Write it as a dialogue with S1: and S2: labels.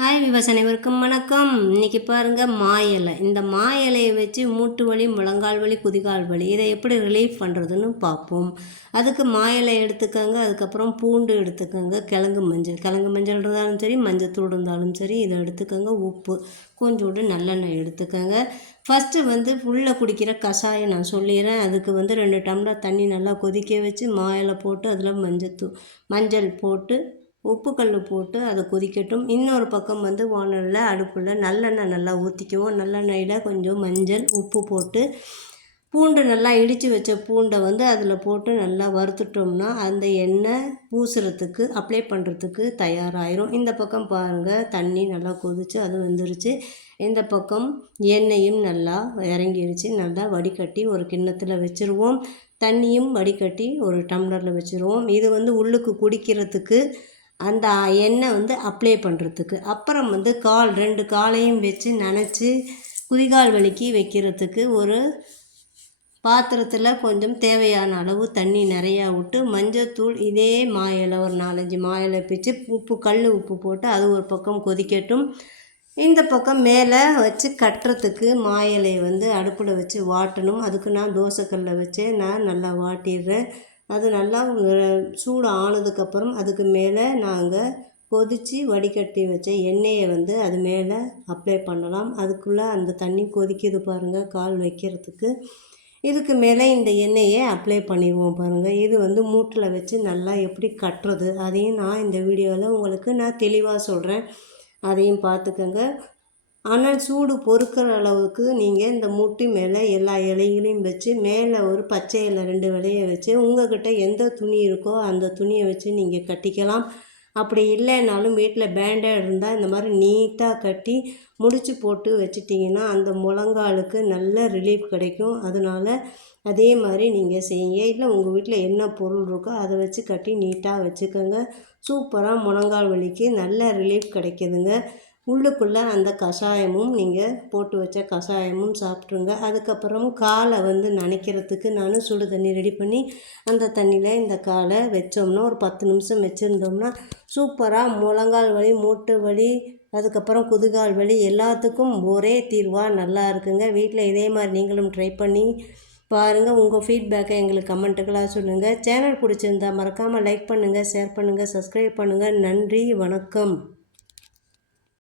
S1: Hi விவசாய அனைவருக்கும் வணக்கம். இன்றைக்கி பாருங்கள் மா இலை. இந்த மா இலையை வச்சு மூட்டு வலி முழங்கால் வலி குதிகால் வலி இதை எப்படி ரிலீஃப் பண்ணுறதுன்னு பார்ப்போம். அதுக்கு மா இலை எடுத்துக்கோங்க. அதுக்கப்புறம் பூண்டு எடுத்துக்கோங்க. கிழங்கு மஞ்சள். கிழங்கு மஞ்சள் இருந்தாலும் சரி மஞ்சத்தூள் இருந்தாலும் சரி இதை எடுத்துக்கோங்க. உப்பு கொஞ்சோண்டு நல்லெண்ணெய் எடுத்துக்கோங்க. ஃபஸ்ட்டு வந்து உள்ளே குடிக்கிற கஷாயம் நான் சொல்லிடுறேன். அதுக்கு வந்து ரெண்டு டம்ளர் தண்ணி நல்லா கொதிக்க வச்சு மா இலை போட்டு அதில் மஞ்சத்தூள் மஞ்சள் போட்டு உப்புக்கல் போட்டு அதை கொதிக்கட்டும். இன்னொரு பக்கம் வந்து வானலில் அடுப்பில் நல்லெண்ணெய் நல்லா ஊற்றிக்குவோம் நல்லெண்ணெயில் கொஞ்சம் மஞ்சள் உப்பு போட்டு பூண்டு நல்லா இடித்து வச்ச பூண்டை வந்து அதில் போட்டு நல்லா வறுத்துட்டோம்னா அந்த எண்ணெய் பூசுறதுக்கு அப்ளை பண்ணுறதுக்கு தயாராகிரும் இந்த பக்கம் பாருங்கள் தண்ணி நல்லா கொதித்து அது வந்துருச்சு. இந்த பக்கம் எண்ணெயும் நல்லா இறங்கிடுச்சு நல்லா வடிகட்டி ஒரு கிண்ணத்தில் வச்சுருவோம். தண்ணியும் வடிகட்டி ஒரு டம்ளரில் வச்சுருவோம். இது வந்து உள்ளுக்கு குடிக்கிறதுக்கு அந்த எண்ணெய் வந்து அப்ளை பண்ணுறதுக்கு அப்புறம் வந்து கால் ரெண்டு காலையும் வச்சு நனைச்சி குதிகால் வலிக்கு வைக்கிறதுக்கு ஒரு பாத்திரத்தில் கொஞ்சம் தேவையான அளவு தண்ணி நிறையா விட்டு மஞ்சத்தூள் இதே மாயில ஒரு நாலஞ்சு மாயில பிச்சு உப்பு கல் உப்பு போட்டு அது ஒரு பக்கம் கொதிக்கட்டும். இந்த பக்கம் மேலே வச்சு கட்டுறதுக்கு மாயலை வந்து அடுப்பில் வச்சு வாட்டணும். அதுக்கு நான் தோசைக்கல்லை வச்சு நான் நல்லா வாட்டிடுறேன். அது நல்லா சூடு ஆனதுக்கப்புறம் அதுக்கு மேலே நாங்கள் கொதித்து வடிகட்டி வச்ச எண்ணெயை வந்து அது மேலே அப்ளை பண்ணலாம். அதுக்குள்ளே அந்த தண்ணி கொதிக்குது பாருங்கள் கால் வைக்கிறதுக்கு. இதுக்கு மேலே இந்த எண்ணெயை அப்ளை பண்ணிடுவோம் பாருங்கள் இது வந்து மூட்டில் வச்சு நல்லா எப்படி கட்டுறது அதையும் நான் இந்த வீடியோவில் உங்களுக்கு நான் தெளிவாக சொல்கிறேன் அதையும் பார்த்துக்கோங்க. ஆனால் சூடு பொறுக்கிற அளவுக்கு நீங்கள் இந்த முட்டி மேலே எல்லா இலைகளையும் வச்சு மேலே ஒரு பச்சை இலை ரெண்டு விலையை வச்சு உங்கள்கிட்ட எந்த துணி இருக்கோ அந்த துணியை வச்சு நீங்கள் கட்டிக்கலாம். அப்படி இல்லைனாலும் வீட்டில் பேண்டாக இருந்தால் இந்த மாதிரி நீட்டாக கட்டி முடிச்சு போட்டு வச்சிட்டிங்கன்னா அந்த முழங்காலுக்கு நல்ல ரிலீஃப் கிடைக்கும். அதனால் அதே மாதிரி நீங்கள் செய்யுங்க. இல்லை உங்கள் வீட்டில் என்ன பொருள் இருக்கோ அதை வச்சு கட்டி நீட்டாக வச்சுக்கோங்க. சூப்பராக முழங்கால் வலிக்கு நல்ல ரிலீஃப் கிடைக்கிதுங்க. உள்ளுக்குள்ளே அந்த கஷாயமும் நீங்கள் போட்டு வச்ச கஷாயமும் சாப்பிட்ருங்க அதுக்கப்புறம் காலை வந்து நனைக்கிறதுக்கு நான் சுடு தண்ணி ரெடி பண்ணி அந்த தண்ணியில் இந்த காலை வச்சோம்னா ஒரு பத்து நிமிஷம் வச்சுருந்தோம்னா சூப்பராக முழங்கால் வலி மூட்டு வலி அதுக்கப்புறம் குதுகால் வலி எல்லாத்துக்கும் ஒரே தீர்வாக நல்லா இருக்குங்க. வீட்டில் இதே மாதிரி நீங்களும் ட்ரை பண்ணி பாருங்கள் உங்கள் ஃபீட்பேக்கை எங்களுக்கு கமெண்ட்டுகளாக சொல்லுங்கள் சேனல் பிடிச்சிருந்தா மறக்காமல் லைக் பண்ணுங்கள் ஷேர் பண்ணுங்கள் சப்ஸ்கிரைப் பண்ணுங்கள் நன்றி வணக்கம்.